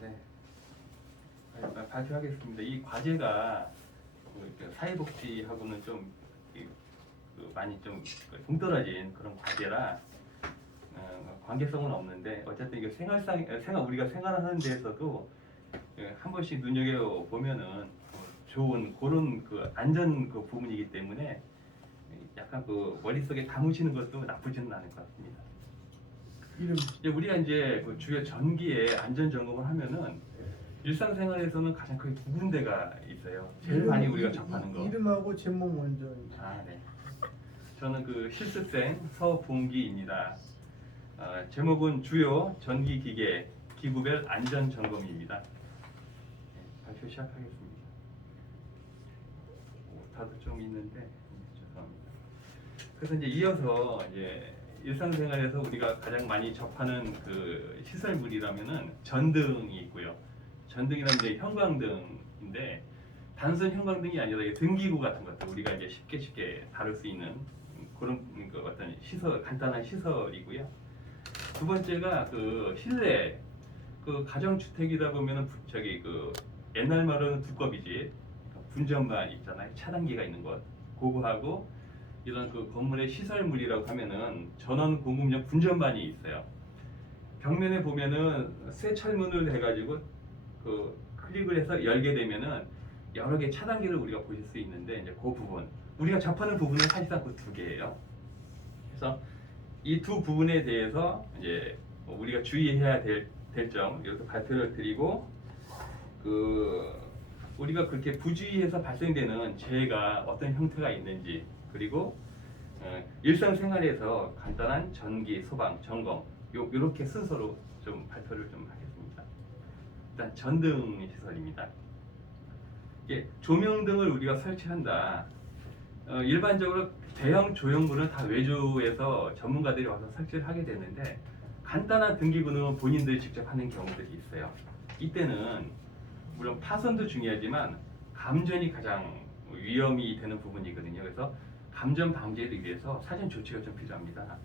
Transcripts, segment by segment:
네, 발표하겠습니다. 이 과제가 그 사회복지하고는 좀 많이 좀 동떨어진 그런 과제라 관계성은 없는데 어쨌든 이게 우리가 생활하는 데에서도 한 번씩 눈여겨 보면은 좋은 그런 그 안전 그 부분이기 때문에 약간 그 머릿속에 담으시는 것도 나쁘지는 않을 것 같습니다. 우리가 이제 그 주요 전기의 안전 점검을 하면은 일상생활에서는 가장 크게 두 군데가 있어요. 제일 많이 우리가 접하는 거. 이름하고 제목 먼저. 네. 저는 그 실습생 서봉기입니다. 제목은 주요 전기기계 기구별 안전 점검입니다. 발표 시작하겠습니다. 오타도 좀 있는데 죄송합니다. 그래서 이제 이어서 이제 일상생활에서 우리가 가장 많이 접하는 그 시설물이라면은 전등이 있고요. 전등이란 이제 형광등인데 단순 형광등이 아니라 등기구 같은 것들 우리가 이제 쉽게 다룰 수 있는 그런 그 어떤 간단한 시설이고요. 두 번째가 그 실내 그 가정주택이다 보면은 그 옛날 말로는 두꺼비집 분전반 있잖아요. 차단기가 있는 것 그거하고 이런 그 건물의 시설물이라고 하면은 전원 공급용 분전반이 있어요. 벽면에 보면은 새 철문을 해가지고 그 클릭을 해서 열게 되면은 여러 개 차단기를 우리가 보실 수 있는데 이제 그 부분 우리가 접하는 부분은 사실상 그 두 개예요. 그래서 이 두 부분에 대해서 이제 우리가 주의해야 될 점 이렇게 발표를 드리고 우리가 그렇게 부주의해서 발생되는 재해가 어떤 형태가 있는지 그리고 일상생활에서 간단한 전기, 소방, 점검 이렇게 순서로 좀 발표를 좀 하겠습니다. 일단 전등 시설입니다. 조명등을 우리가 설치한다. 일반적으로 대형 조형물은 다 외주에서 전문가들이 와서 설치를 하게 되는데 간단한 등기구는 본인들이 직접 하는 경우들이 있어요. 이때는 물론 파손도 중요하지만 감전이 가장 위험이 되는 부분이거든요. 그래서 감전 방지를 위해서 사전 조치가 좀 필요합니다.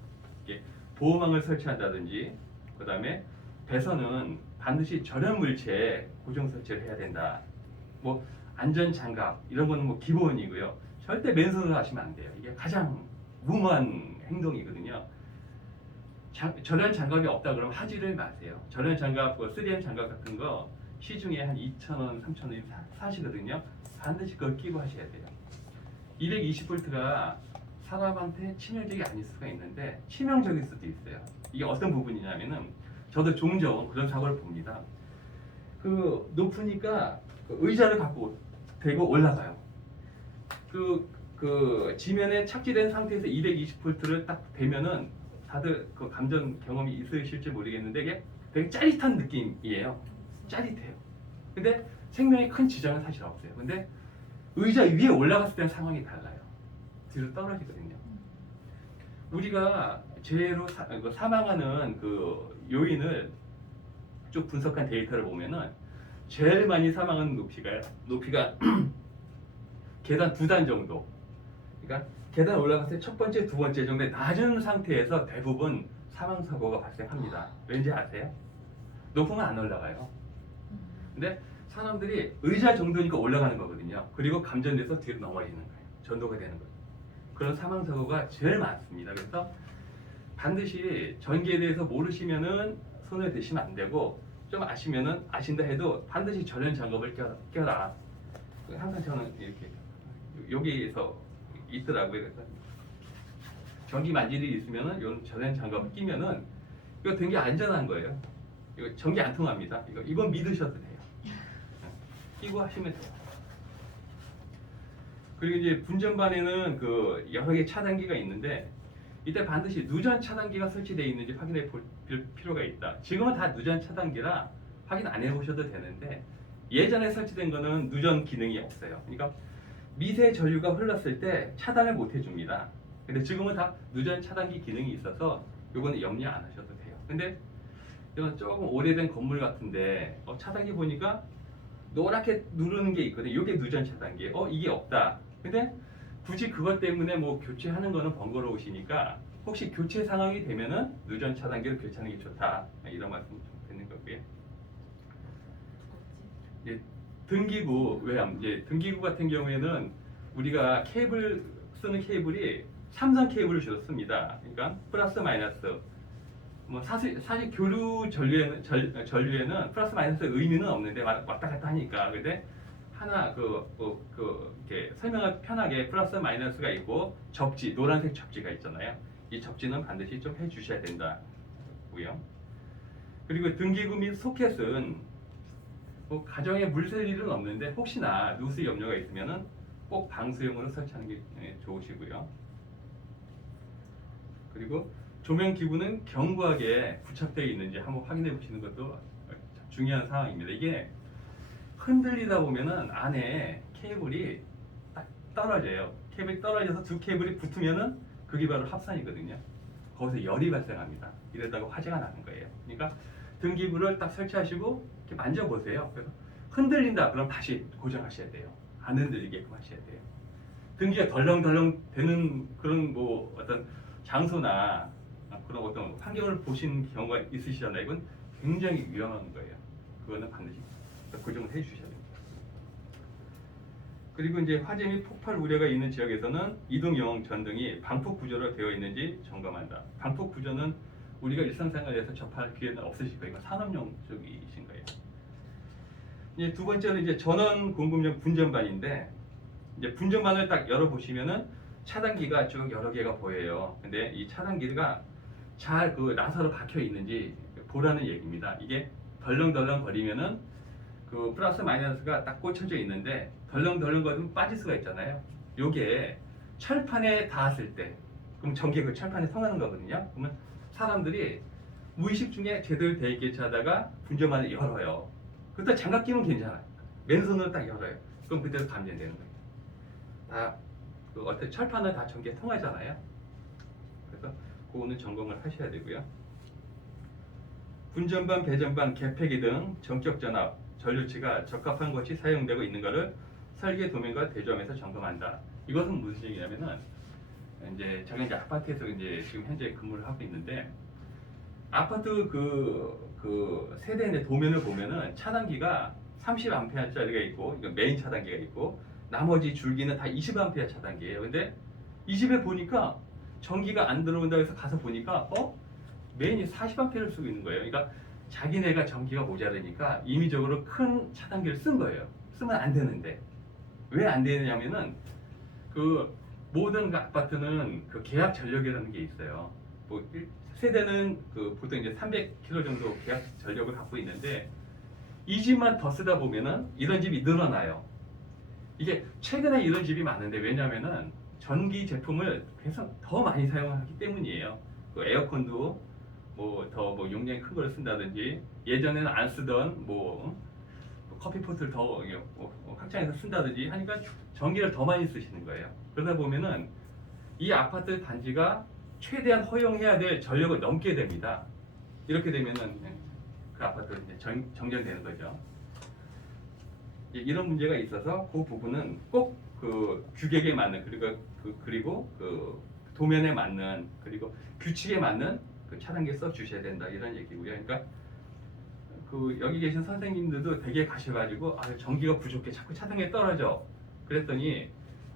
보호망을 설치한다든지 그 다음에 배선은 반드시 절연 물체에 고정 설치를 해야 된다. 뭐 안전 장갑 이런 거는 뭐 기본이고요. 절대 맨손으로 하시면 안 돼요. 이게 가장 무모한 행동이거든요. 절연 장갑이 없다 그러면 하지를 마세요. 절연 장갑, 3M 장갑 같은 거 시중에 한 2,000원, 3,000원 사시거든요. 반드시 그걸 끼고 하셔야 돼요. 220V가 사람한테 치명적이 아닐 수가 있는데 치명적일 수도 있어요. 이게 어떤 부분이냐면은 저도 종종 그런 사고를 봅니다. 높으니까 의자를 갖고 대고 올라가요. 지면에 착지된 상태에서 220V를 딱 대면은 다들 그 감전 경험이 있으실지 모르겠는데 이게 되게 짜릿한 느낌이에요. 짜릿해요. 근데 생명에 큰 지장은 사실 없어요. 근데 의자 위에 올라갔을 때는 상황이 달라요. 뒤로 떨어지거든요. 우리가 재해로 사망하는 그 요인을 쭉 분석한 데이터를 보면은 제일 많이 사망하는 높이가 계단 2단 정도. 그러니까 계단 올라갔을 때 첫 번째, 두 번째 정도의 낮은 상태에서 대부분 사망 사고가 발생합니다. 왠지 아세요? 높으면 안 올라가요. 근데 사람들이 의자 정도니까 올라가는 거거든요. 그리고 감전돼서 뒤로 넘어지는 거예요. 전도가 되는 거예요. 그런 사망 사고가 제일 많습니다. 그래서 반드시 전기에 대해서 모르시면은 손에 드시면 안 되고 좀 아시면은 아신다 해도 반드시 절연 장갑을 껴라. 항상 저는 이렇게 여기에서 있더라고요. 그래서 전기 만질이 있으면은 이런 절연 장갑을 끼면은 이거 되게 안전한 거예요. 이거 전기 안 통합니다. 이건 믿으셔도 돼요. 끼고 하시면 돼요. 그리고 이제 분전반에는 그 여러 개 차단기가 있는데 이때 반드시 누전 차단기가 설치되어 있는지 확인해 볼 필요가 있다. 지금은 다 누전 차단기라 확인 안 해보셔도 되는데 예전에 설치된 거는 누전 기능이 없어요. 그러니까 미세 전류가 흘렀을 때 차단을 못 해줍니다. 근데 지금은 다 누전 차단기 기능이 있어서 요거는 염려 안 하셔도 돼요. 근데 이건 조금 오래된 건물 같은데 차단기 보니까 노랗게 누르는 게 있거든요. 이게 누전 차단기. 이게 없다. 근데 굳이 그것 때문에 뭐 교체하는 거는 번거로우시니까 혹시 교체 상황이 되면은 누전 차단기를 교체하는 게 좋다. 이런 말씀 좀 드리는 거고요. 이제 등기구 외함 이제 등기구 같은 경우에는 우리가 케이블 쓰는 케이블이 삼성 케이블을 주로 씁니다. 그러니까 플러스 마이너스 뭐 사실 교류 전류에는 플러스 마이너스 의미는 없는데 왔다 갔다 하니까 근데 하나 이렇게 설명을 편하게 플러스 마이너스가 있고 접지 노란색 접지가 있잖아요. 이 접지는 반드시 좀 해주셔야 된다고요. 그리고 등기구 및 소켓은 뭐 가정에 물 샐 일은 없는데 혹시나 누수 염려가 있으면은 꼭 방수용으로 설치하는 게 좋으시고요. 그리고 조명 기구는 견고하게 부착되어 있는지 한번 확인해 보시는 것도 중요한 상황입니다. 이게 흔들리다 보면은 안에 케이블이 딱 떨어져요. 케이블이 떨어져서 두 케이블이 붙으면은 그게 바로 합선이거든요. 거기서 열이 발생합니다. 이러다가 화재가 나는 거예요. 그러니까 등기부를 딱 설치하시고 이렇게 만져보세요. 그래서 흔들린다 그럼 다시 고정하셔야 돼요. 안 흔들리게끔 하셔야 돼요. 등기가 덜렁덜렁 되는 그런 뭐 어떤 장소나 그런 어떤 환경을 보신 경우가 있으시잖아요. 이건 굉장히 위험한 거예요. 그거는 반드시 고정을 해주셔야 됩니다. 그리고 이제 화재 및 폭발 우려가 있는 지역에서는 이동용 전등이 방폭 구조로 되어 있는지 점검한다. 방폭 구조는 우리가 일상생활에서 접할 기회는 없으실 거예요. 산업용 쪽이신 거예요. 이제 두 번째는 이제 전원 공급용 분전반인데 이제 분전반을 딱 열어 보시면은 차단기가 쭉 여러 개가 보여요. 근데 이 차단기가 잘 그 나사로 박혀 있는지 보라는 얘기입니다. 이게 덜렁덜렁 거리면은 그 플러스 마이너스가 딱 꽂혀져 있는데 덜렁덜렁 거리면 빠질 수가 있잖아요. 요게 철판에 닿았을 때 그럼 전기가 그 철판에 통하는 거거든요. 그러면 사람들이 무의식 중에 제대로 돼 있겠지 하다가 분전반을 열어요. 그때 장갑 끼면 괜찮아요. 맨손으로 딱 열어요. 그럼 그때도 감전되는 거예요. 다 그 어떤 철판은 다 전기에 통하잖아요. 그래서 그거는 점검을 하셔야 되고요. 분전반, 배전반, 개폐기 등 전격 전압, 전류치가 적합한 것이 사용되고 있는 것을 설계 도면과 대조하면서 점검한다. 이것은 무슨 얘기냐면은 이제 제가 이제 아파트에서 이제 지금 현재 근무를 하고 있는데 아파트 그 세대 내 도면을 보면은 차단기가 30A짜리가 있고 이거 메인 차단기가 있고 나머지 줄기는 다 20A 차단기예요. 근데 이 집에 보니까 전기가 안 들어온다고 해서 가서 보니까 메인이 40A를 쓰고 있는 거예요. 그러니까 자기네가 전기가 모자라니까 임의적으로 큰 차단기를 쓴 거예요. 쓰면 안 되는데 왜 안 되느냐면은 그 모든 그 아파트는 그 계약 전력이라는 게 있어요. 뭐 세대는 그 보통 이제 300kW 정도 계약 전력을 갖고 있는데 이 집만 더 쓰다 보면은 이런 집이 늘어나요. 이게 최근에 이런 집이 많은데 왜냐면은 전기 제품을 계속 더 많이 사용하기 때문이에요. 그 에어컨도 뭐 더 뭐 용량이 큰 걸 쓴다든지 예전에는 안 쓰던 뭐 커피포트를 더 확장해서 쓴다든지 하니까 전기를 더 많이 쓰시는 거예요. 그러다 보면은 이 아파트 단지가 최대한 허용해야 될 전력을 넘게 됩니다. 이렇게 되면은 그 아파트가 이제 정전되는 거죠. 이런 문제가 있어서 그 부분은 꼭 그 규격에 맞는 그리고 그 도면에 맞는 그리고 규칙에 맞는 그 차단기 써 주셔야 된다 이런 얘기고요. 그러니까 그 여기 계신 선생님들도 되게 가셔가지고 전기가 부족해 자꾸 차단기 떨어져 그랬더니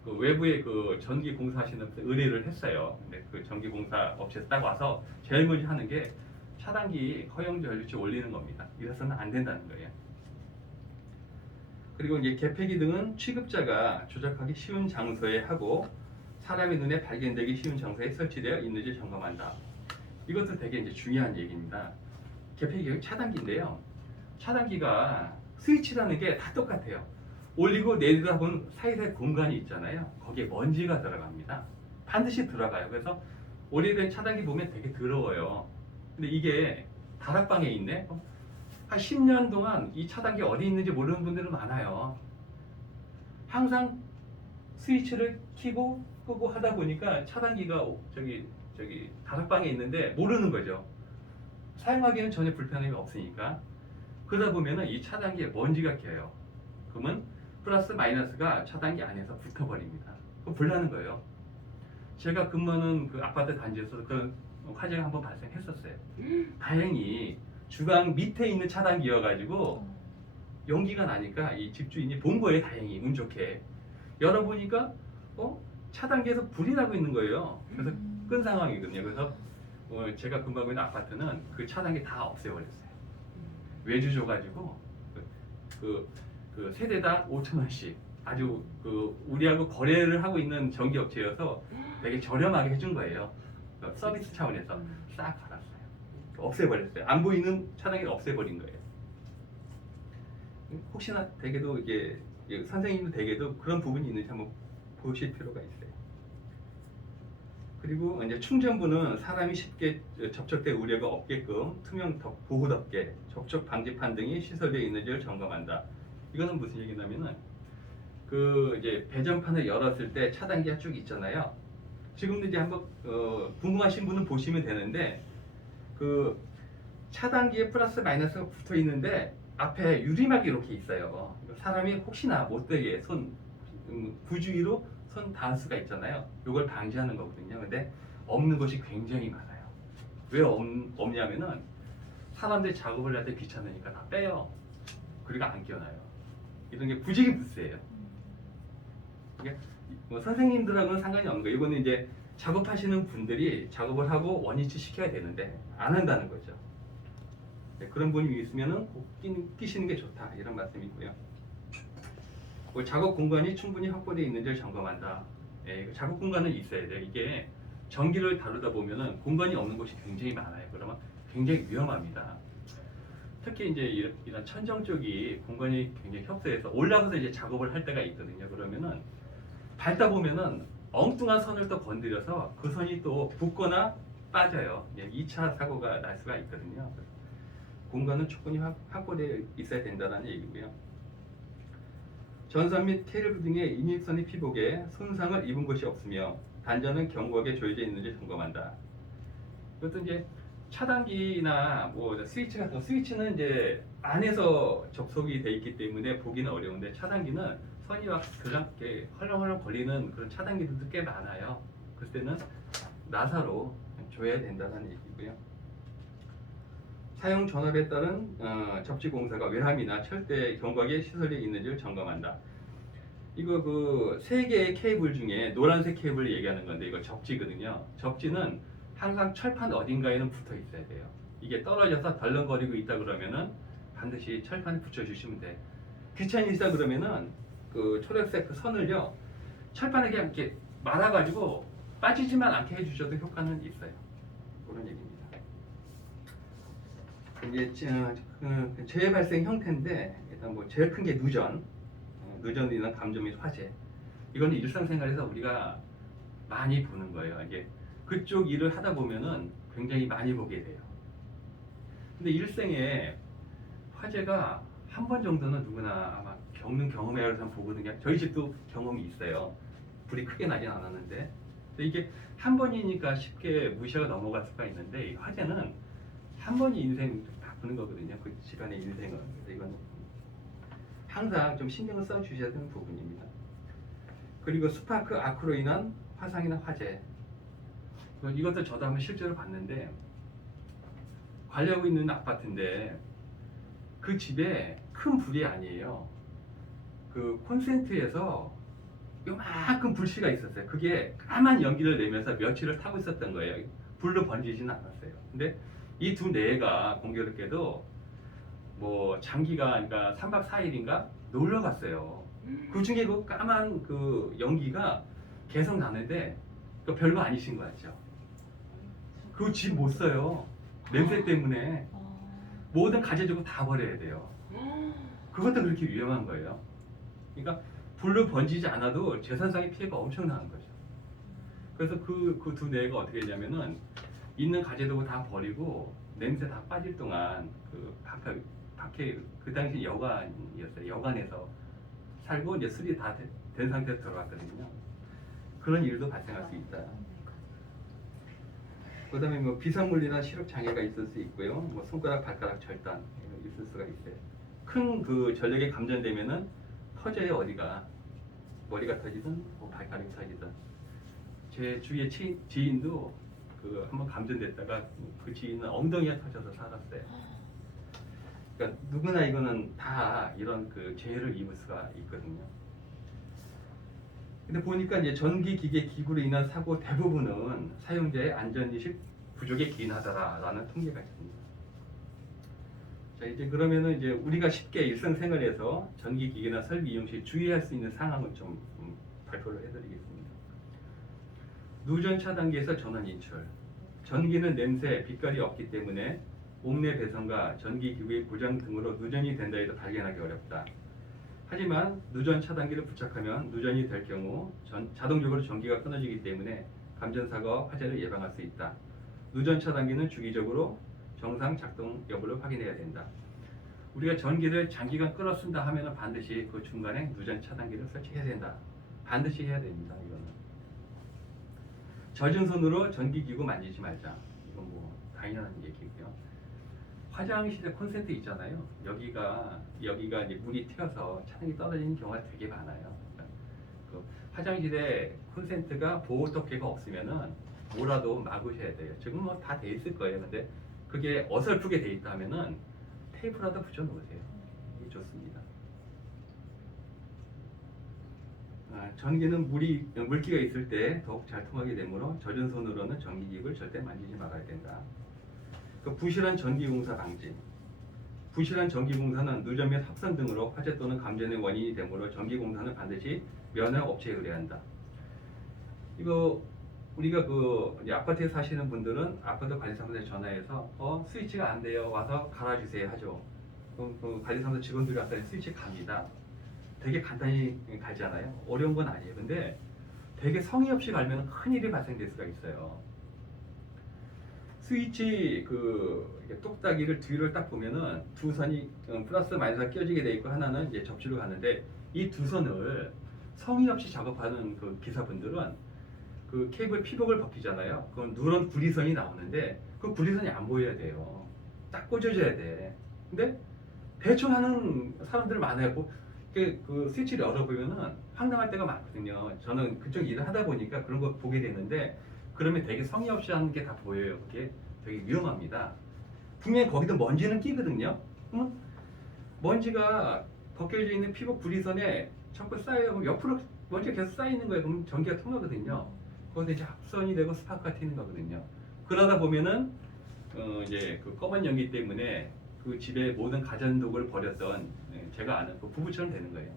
그 외부에 그 전기 공사하시는 분들 의뢰를 했어요. 근데 그 전기 공사 업체에서 딱 와서 제일 먼저 하는 게 차단기 허용 전류치 올리는 겁니다. 이래서는 안 된다는 거예요. 그리고 이제 개폐기 등은 취급자가 조작하기 쉬운 장소에 하고 사람의 눈에 발견되기 쉬운 장소에 설치되어 있는지 점검한다. 이것도 되게 이제 중요한 얘기입니다. 개폐기가 차단기인데요. 차단기가 스위치라는 게 다 똑같아요. 올리고 내리다 보면 사이사이 공간이 있잖아요. 거기에 먼지가 들어갑니다. 반드시 들어가요. 그래서 오래된 차단기 보면 되게 더러워요. 근데 이게 다락방에 있네? 한 10년 동안 이 차단기 어디 있는지 모르는 분들은 많아요. 항상 스위치를 켜고 끄고 하다 보니까 차단기가 저기 다락방에 있는데 모르는 거죠. 사용하기는 전혀 불편함이 없으니까. 그러다 보면은 이 차단기에 먼지가 껴요. 그러면 플러스 마이너스가 차단기 안에서 붙어버립니다. 그거 불나는 거예요. 제가 근무하는 그 아파트 단지에서 그런 화재가 한번 발생했었어요. 다행히 주방 밑에 있는 차단기여가지고 연기가 나니까 이 집주인이 본 거예요. 다행히 운 좋게 열어보니까 차단기에서 불이 나고 있는 거예요. 그래서 끈 상황이거든요. 그래서 제가 근무하고 있는 아파트는 그 차단기 다 없애버렸어요. 외주 줘가지고 그 세대당 5천 원씩 아주 우리하고 거래를 하고 있는 전기업체여서 되게 저렴하게 해준 거예요. 서비스 차원에서 싹 받았어요. 없애버렸어요. 안 보이는 차단기를 없애버린 거예요. 혹시나 대개도 이게 선생님도 대개도 그런 부분이 있는지 한번 보실 필요가 있어요. 그리고 이제 충전부는 사람이 쉽게 접촉될 우려가 없게끔 투명 보호 덮개, 접촉 방지판 등이 시설되어 있는지를 점검한다. 이거는 무슨 얘기냐면은 이제 배전판을 열었을 때 차단기가 쭉 있잖아요. 지금도 이제 한번 궁금하신 분은 보시면 되는데 그 차단기에 플러스 마이너스가 붙어 있는데 앞에 유리막이 이렇게 있어요. 사람이 혹시나 못되게 부주의로 손 닿을 수가 있잖아요. 이걸 방지하는 거거든요. 근데 없는 것이 굉장히 많아요. 왜 없냐면은 사람들이 작업을 할 때 귀찮으니까 다 빼요. 그리고 안 끼워놔요. 이런 게 부지기부스예요. 이게 선생님들하고는 상관이 없는 거예요. 이거는 이제 작업하시는 분들이 작업을 하고 원위치 시켜야 되는데 안 한다는 거죠. 네, 그런 분이 있으면은 꼭 끼시는 게 좋다 이런 말씀이고요. 작업 공간이 충분히 확보되어 있는지를 점검한다. 예, 작업 공간은 있어야 돼요. 이게 전기를 다루다 보면은 공간이 없는 곳이 굉장히 많아요. 그러면 굉장히 위험합니다. 특히 이제 이런 천정 쪽이 공간이 굉장히 협소해서 올라가서 이제 작업을 할 때가 있거든요. 그러면은 밟다 보면은 엉뚱한 선을 또 건드려서 그 선이 또 붙거나 빠져요. 2차 사고가 날 수가 있거든요. 공간은 충분히 확보되어 있어야 된다는 얘기고요. 전선 및 케이블 등의 인입선의 피복에 손상을 입은 것이 없으며 단전은 견고하게 조여져 있는지 점검한다. 이것도 이제 차단기나 뭐 스위치 같은 거, 스위치는 이제 안에서 접속이 돼 있기 때문에 보기는 어려운데 차단기는 선이 막 그렇게 헐렁헐렁 걸리는 그런 차단기들도 꽤 많아요. 그때는 나사로 줘야 된다는 얘기고요. 사용 전압에 따른 접지 공사가 외함이나 철대 견고하게 시설되어 있는지를 점검한다. 이거 그 세 개의 케이블 중에 노란색 케이블 얘기하는 건데 이거 접지거든요. 접지는 항상 철판 어딘가에는 붙어 있어야 돼요. 이게 떨어져서 덜렁거리고 있다 그러면은 반드시 철판에 붙여주시면 돼. 귀찮으시다 그러면은 그 초록색 그 선을요 철판에 그냥 이렇게 말아가지고 빠지지만 않게 해주셔도 효과는 있어요. 그런 얘기입니다. 이제 재해 발생 형태인데 일단 뭐 제일 큰 게 누전이나 감전 및 화재. 이건 일상생활에서 우리가 많이 보는 거예요. 이게 그쪽 일을 하다 보면은 굉장히 많이 보게 돼요. 근데 일생에 화재가 한 번 정도는 누구나 아마 겪는 경험에 의해서 보거든요. 저희 집도 경험이 있어요. 불이 크게 나진 않았는데. 근데 이게 한 번이니까 쉽게 무시하고 넘어갈 수가 있는데 이 화재는 한 번이 인생 바꾸는 거거든요. 그 집안의 인생은. 그래서 이건 항상 좀 신경을 써 주셔야 되는 부분입니다. 그리고 스파크 아크로 인한 화상이나 화재. 이것도 저도 한번 실제로 봤는데 관리하고 있는 아파트인데 그 집에 큰 불이 아니에요. 그 콘센트에서 요만큼 불씨가 있었어요. 그게 까만 연기를 내면서 며칠을 타고 있었던 거예요. 불로 번지진 않았어요. 근데 이 두 내가 공교롭게도 뭐 장기가 그러니까 3박 4일인가 놀러 갔어요. 그 중에 그 까만 그 연기가 계속 나는데 그 별거 아니신 거 같죠? 그 집 못 써요. 냄새 때문에 모든 가재주고 다 버려야 돼요. 그것도 그렇게 위험한 거예요. 그러니까 불로 번지지 않아도 재산상의 피해가 엄청난 거죠. 그래서 그 두 내가 어떻게 했냐면은 있는 가재도구 다 버리고 냄새 다 빠질 동안 그 밖에 그 당시 여관이었어요. 여관에서 살고 이제 수리 다 된 상태에서 들어갔거든요. 그런 일도 발생할 수 있다. 그다음에 뭐 비상물리나 시력 장애가 있을 수 있고요. 뭐 손가락, 발가락 절단 있을 수가 있어요. 큰 그 전력에 감전되면은 터져요. 어디가 머리가 터지든 뭐 발가락이 터지든. 제 주위에 지인도 그 한번 감전됐다가 그 지인은 엉덩이가 터져서 살았어요. 그러니까 누구나 이거는 다 이런 그 재해를 입을 수가 있거든요. 근데 보니까 이제 전기 기계 기구로 인한 사고 대부분은 사용자의 안전의식 부족에 기인하더라라는 통계가 있습니다. 자, 이제 그러면은 이제 우리가 쉽게 일상생활에서 전기 기계나 설비 이용 시 주의할 수 있는 상황을 좀 발표를 해드리겠습니다. 누전 차단기에서 전원 인출. 전기는 냄새, 빛깔이 없기 때문에 옥내 배선과 전기 기구의 고장 등으로 누전이 된다 해도 발견하기 어렵다. 하지만 누전 차단기를 부착하면 누전이 될 경우 자동적으로 전기가 끊어지기 때문에 감전사고와 화재를 예방할 수 있다. 누전 차단기는 주기적으로 정상 작동 여부를 확인해야 된다. 우리가 전기를 장기간 끌어 쓴다 하면 반드시 그 중간에 누전 차단기를 설치해야 된다. 반드시 해야 됩니다. 이거는. 젖은 손으로 전기기구 만지지 말자. 이건 뭐 당연한 얘기고요. 화장실에 콘센트 있잖아요. 여기가 이제 물이 튀어서 차단기 떨어지는 경우가 되게 많아요. 그 화장실에 콘센트가 보호덮개가 없으면은 뭐라도 막으셔야 돼요. 지금 뭐 다 돼 있을 거예요. 근데 그게 어설프게 돼 있다면은 테이프라도 붙여 놓으세요. 이게 좋습니다. 전기는 물기가 있을 때 더욱 잘 통하게 되므로 젖은 손으로는 전기기구를 절대 만지지 말아야 된다. 부실한 전기공사 방지. 부실한 전기공사는 누전 및 합선 등으로 화재 또는 감전의 원인이 되므로 전기공사는 반드시 면허 업체에 의뢰한다. 이거 우리가 이제 아파트에 사시는 분들은 아파트 관리사무소에 전화해서 스위치가 안 돼요. 와서 갈아주세요 하죠. 그럼 그 관리사무소 직원들이 왔더니 스위치 갑니다. 되게 간단히 갈잖아요. 어려운 건 아니에요. 근데 되게 성의 없이 갈면 큰일이 발생될 수가 있어요. 스위치 똑딱이를 뒤를 딱 보면은 두 선이 플러스 마이너스가 껴지게 돼 있고 하나는 이제 접지로 가는데 이 두 선을 성의 없이 작업하는 그 기사분들은 그 케이블 피복을 벗기잖아요. 그럼 누런 구리선이 나오는데 그 구리선이 안 보여야 돼요. 딱 꽂아줘야 돼. 근데 대충 하는 사람들 많아요. 그 스위치를 열어보면은 황당할 때가 많거든요. 저는 그쪽 일을 하다 보니까 그런 거 보게 되는데 그러면 되게 성의 없이 하는 게 다 보여요. 그게 되게 위험합니다. 분명히 거기도 먼지는 끼거든요. 먼지가 벗겨져 있는 피복 구리선에 자꾸 쌓여요. 그럼 옆으로 먼지가 계속 쌓이는 거예요. 그럼 전기가 통하거든요. 거기서 이제 합선이 되고 스파크가 튀는 거거든요. 그러다 보면은 이제 그 검은 연기 때문에 그 집에 모든 가전도구를 버렸던 제가 아는 그 부부처럼 되는 거예요.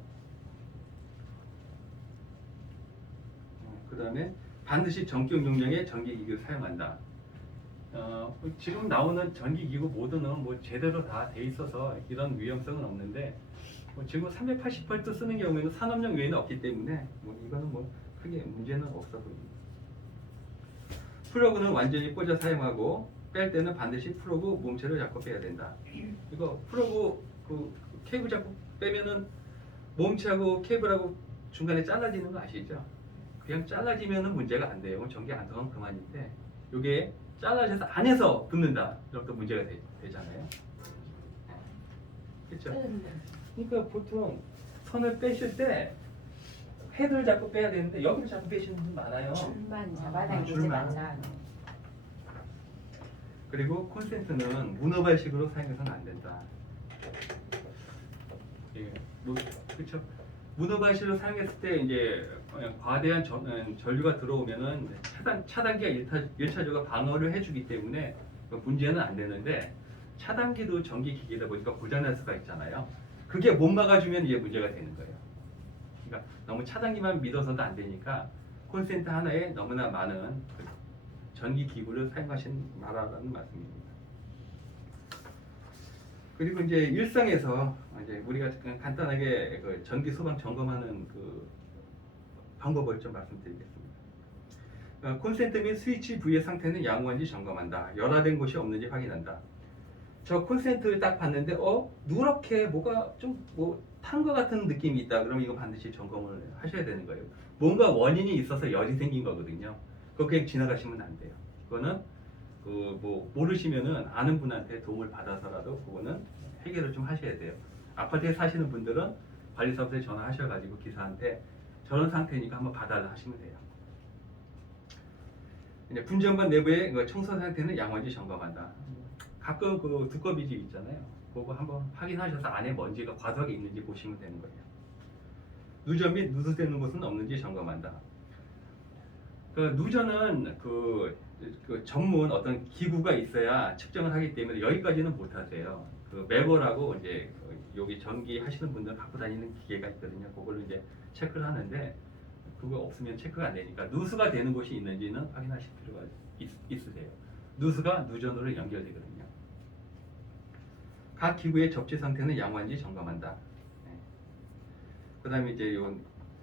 그 다음에 반드시 전격 용량의 전기기구를 사용한다. 지금 나오는 전기기구 모두는 뭐 제대로 다 돼 있어서 이런 위험성은 없는데 지금 380V 쓰는 경우에는 산업용 외에는 없기 때문에 이거는 크게 문제는 없어 보입니다. 플러그는 완전히 꽂아 사용하고 뺄 때는 반드시 플러그 몸체를 잡고 빼야 된다. 이거 플러그 케이블 잡고 빼면은 몸체하고 케이블하고 중간에 잘라지는 거 아시죠? 그냥 잘라지면은 문제가 안 돼요. 전기 안 통하면 그만인데 이게 잘라져서 안에서 붙는다. 그럼 또 문제가 되잖아요. 그렇죠? 그러니까 보통 선을 빼실 때 헤드를 잡고 빼야 되는데 여기를 잡고 빼시는 분 많아요. 줄만 잡아당기지 말라. 그리고 콘센트는 문어발식으로 사용해서는 안 된다. 예, 그렇죠. 문어발식으로 사용했을 때 이제 과대한 전류가 들어오면은 차단기가 1차적으로 방어를 해주기 때문에 문제는 안 되는데 차단기도 전기기기다 보니까 고장날 수가 있잖아요. 그게 못 막아주면 이게 문제가 되는 거예요. 그러니까 너무 차단기만 믿어서도 안 되니까 콘센트 하나에 너무나 많은 전기기구를 사용하신 말라는 말씀입니다. 그리고 이제 일상에서 이제 우리가 그냥 간단하게 전기 소방 점검하는 그 방법을 좀 말씀드리겠습니다. 콘센트 및 스위치 부위의 상태는 양호한지 점검한다. 열화된 곳이 없는지 확인한다. 저 콘센트를 딱 봤는데 누렇게 뭐가 좀 탄 것 같은 느낌이 있다. 그러면 이거 반드시 점검을 하셔야 되는 거예요. 뭔가 원인이 있어서 열이 생긴 거거든요. 그거 그냥 지나가시면 안 돼요. 그거는 모르시면은 아는 분한테 도움을 받아서라도 그거는 해결을 좀 하셔야 돼요. 아파트에 사시는 분들은 관리사무소에 전화하셔가지고 기사한테 저런 상태니까 한번 봐달라 하시면 돼요. 이제 분전반 내부의 청소 상태는 양호한지 점검한다. 가끔 그 두꺼비 집 있잖아요. 그거 한번 확인하셔서 안에 먼지가 과도하게 있는지 보시면 되는 거예요. 누전 및 누수되는 곳은 없는지 점검한다. 그 누전은 그 전문 어떤 기구가 있어야 측정을 하기 때문에 여기까지는 못 하세요. 그 매거라고 이제 여기 전기 하시는 분들 갖고 다니는 기계가 있거든요. 그걸로 이제 체크를 하는데 그거 없으면 체크가 안 되니까 누수가 되는 곳이 있는지는 확인하실 필요가 있으세요. 누수가 누전으로 연결되거든요. 각 기구의 접지 상태는 양호한지 점검한다. 그다음에 이제 요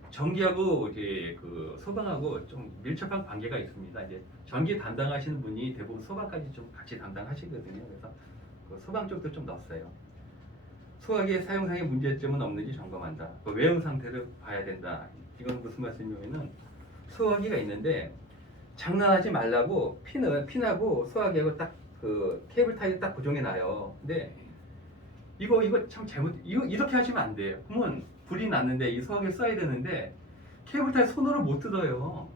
전기하고 이제 그 소방하고 좀 밀접한 관계가 있습니다. 이제 전기 담당하시는 분이 대부분 소방까지 좀 같이 담당하시거든요. 그래서 그 소방 쪽도 좀 넣었어요. 소화기의 사용상의 문제점은 없는지 점검한다. 그 외형 상태를 봐야 된다. 이건 무슨 말씀이냐면은 소화기가 있는데 장난하지 말라고 핀하고 소화기하고 딱 그 케이블 타이를 딱 고정해 놔요. 근데 이거 참 잘못 이렇게 하시면 안 돼요. 그러면 불이 났는데 이 소화기를 써야 되는데 케이블 타이 손으로 못 뜯어요.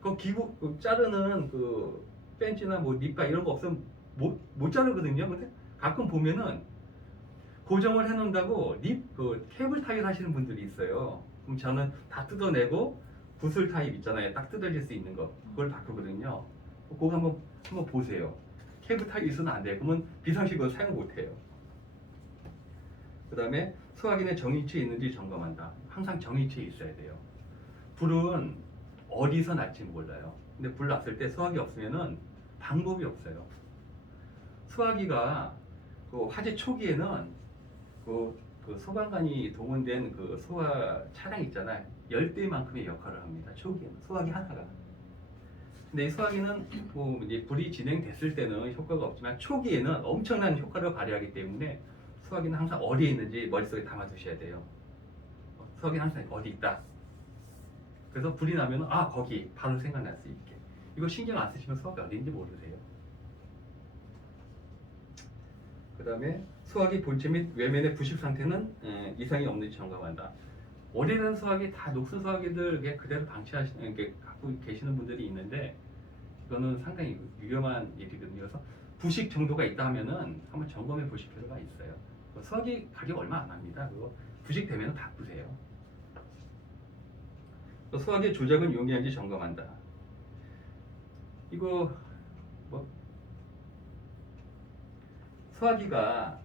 그 기구 그 자르는 그 벤치나 뭐 립바 이런 거 없으면 못 자르거든요. 근데 가끔 보면은 고정을 해놓는다고 그 케이블 타이를 하시는 분들이 있어요. 그럼 저는 다 뜯어내고 구슬 타입 있잖아요. 딱 뜯어질 수 있는 거 그걸 바꾸거든요. 그거 한번 보세요. 케이블 타입 있으면 안 돼요. 그러면 비상식으로 사용 못 해요. 그 다음에 소화기는 정위치에 있는지 점검한다. 항상 정위치에 있어야 돼요. 불은 어디서 날지 몰라요. 근데 불 났을 때 소화기 없으면은 방법이 없어요. 소화기가 그 화재 초기에는 그 소방관이 동원된 그 소화 차량 있잖아요. 10대만큼의 역할을 합니다. 초기에는 소화기 하나가. 근데 이 소화기는 뭐 이제 불이 진행됐을 때는 효과가 없지만 초기에는 엄청난 효과를 발휘하기 때문에 소화기는 항상 어디에 있는지 머릿속에 담아두셔야 돼요. 소화기는 항상 어디 있다. 그래서 불이 나면 거기 바로 생각날 수 있게. 이거 신경 안 쓰시면 소화기 어디 있는지 모르세요. 그 다음에 소화기 본체 및 외면의 부식 상태는 이상이 없는지 점검한다. 오래된 소화기 다 녹슨 소화기들 그대로 방치하시는 게 갖고 계시는 분들이 있는데 이거는 상당히 위험한 일이거든요. 그래서 부식 정도가 있다 하면은 한번 점검해 보실 필요가 있어요. 소화기 가격 얼마 안 합니다. 그거 부식되면 바꾸세요. 소화기 조작은 용이한지 점검한다. 이거 뭐 소화기가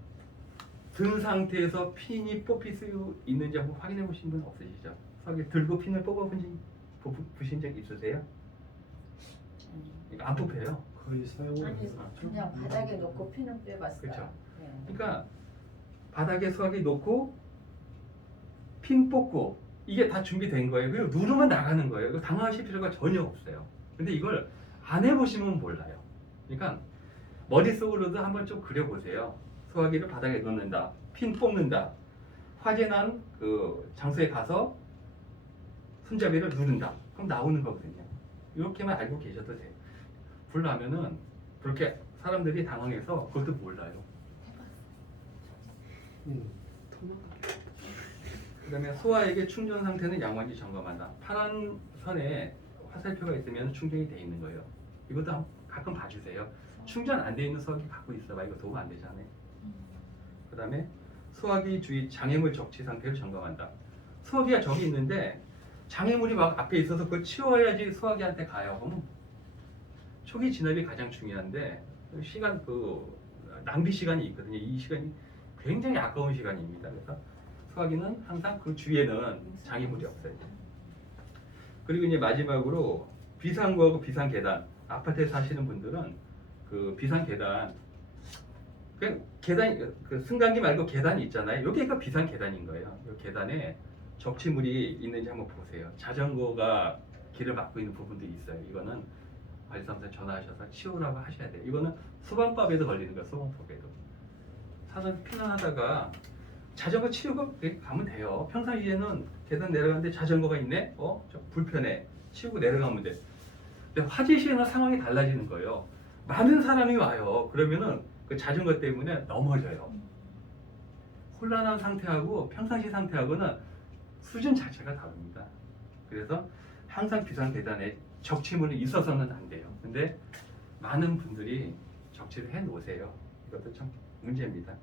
든 상태에서 핀이 뽑힐 수 있는지 한번 확인해 보신 분 없으시죠? 소화기 들고 핀을 보신 적 있으세요? 이거 안 뽑혀요. 거의 사용을 아니 그냥 바닥에 놓고 피는 빼봤어요. 그렇죠. 네. 그러니까 바닥에 소화기 놓고 핀 뽑고 이게 다 준비된 거예요. 그리고 누르면 나가는 거예요. 이거 당황하실 필요가 전혀 없어요. 근데 이걸 안 해보시면 몰라요. 그러니까 머릿속으로도 한번 좀 그려보세요. 소화기를 바닥에 놓는다. 핀 뽑는다. 화재 난 그 장소에 가서 손잡이를 누른다. 그럼 나오는 거거든요. 이렇게만 알고 계셔도 돼요. 불 나면은 그렇게 사람들이 당황해서 그것도 몰라요. 그 다음에 소화액의 충전 상태는 양호한지 점검한다. 파란 선에 화살표가 있으면 충전이 돼 있는 거예요. 이것도 가끔 봐주세요. 충전 안 돼 있는 소화기 갖고 있어봐. 이거 도움 안 되잖아요. 그 다음에 소화기 주위 장애물 적치 상태를 점검한다. 소화기가 저기 있는데 장애물이 막 앞에 있어서 그걸 치워야지 소화기한테 가요. 그럼 초기 진압이 가장 중요한데 시간 낭비 시간이 있거든요. 이 시간이 굉장히 아까운 시간입니다. 그래서 소화기는 항상 그 주위에는 장애물이 없어요. 그리고 이제 마지막으로 비상구하고 비상계단. 아파트에 사시는 분들은 그 비상계단 계단 그 승강기 말고 계단이 있잖아요. 여기가 비상계단인 거예요. 이 계단에 적치물이 있는지 한번 보세요. 자전거가 길을 막고 있는 부분도 있어요. 이거는 관리사무소에 전화하셔서 치우라고 하셔야 돼요. 이거는 소방법에도 걸리는 거예요. 소방법에도. 사전 피난하다가 자전거 치우고 가면 돼요. 평상시에는 계단 내려가는데 자전거가 있네? 좀 불편해. 치우고 내려가면 돼. 근데 화재 시에는 상황이 달라지는 거예요. 많은 사람이 와요. 그러면은 그 자전거 때문에 넘어져요. 혼란한 상태하고 평상시 상태하고는 수준 자체가 다릅니다. 그래서 항상 비상계단에 적치물이 있어서는 안 돼요. 근데 많은 분들이 적치를 해 놓으세요. 이것도 참 문제입니다.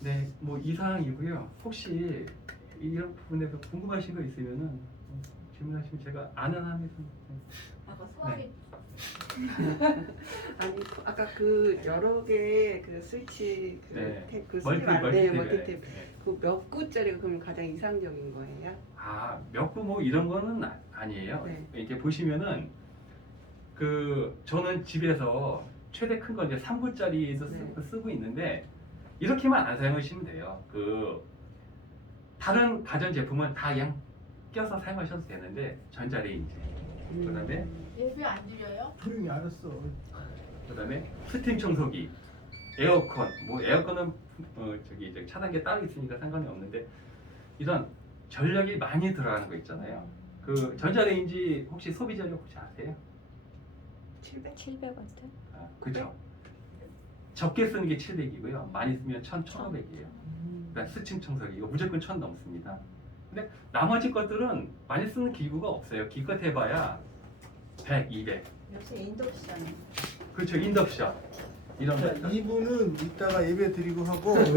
네, 뭐 이상이고요. 혹시 이런 부분에서 궁금하신 거 있으면은 질문하시면 제가 아는 한에서 아까 소화기 아니 아까 그 여러 개의 그 스위치 그 네. 탭, 그 멀티 스위치 멀티 멀티 탭. 탭. 그 몇 구짜리가 그럼 가장 이상적인 거예요? 아, 몇 구 뭐 이런 거는 아니에요. 네. 이렇게 보시면은 그 저는 집에서 최대 큰 거 이제 3구짜리도 네. 쓰고 있는데 이렇게만 안 사용하시면 돼요. 그 다른 가전 제품은 다 그냥 껴서 사용하셔도 되는데 전자레인지, 그다음에 예배 안 드려요? 조용히 알았어. 그다음에 스팀 청소기, 에어컨, 뭐 에어컨은 저기 이제 차단기 따로 있으니까 상관이 없는데 이런 전력이 많이 들어가는 거 있잖아요. 그 전자레인지 혹시 소비자료 혹시 아세요? 700? 아, 그렇죠. 적게 쓰는 게 700이고요. 많이 쓰면 1,500이에요. 그러니까 스팀 청소기 이거 무조건 1,000 넘습니다. 근데 나머지 것들은 많이 쓰는 기구가 없어요. 기껏 해봐야 100, 200. 역시 인덕션. 그렇죠. 인덕션 이런 자, 것들. 이분은 이따가 예배 드리고 하고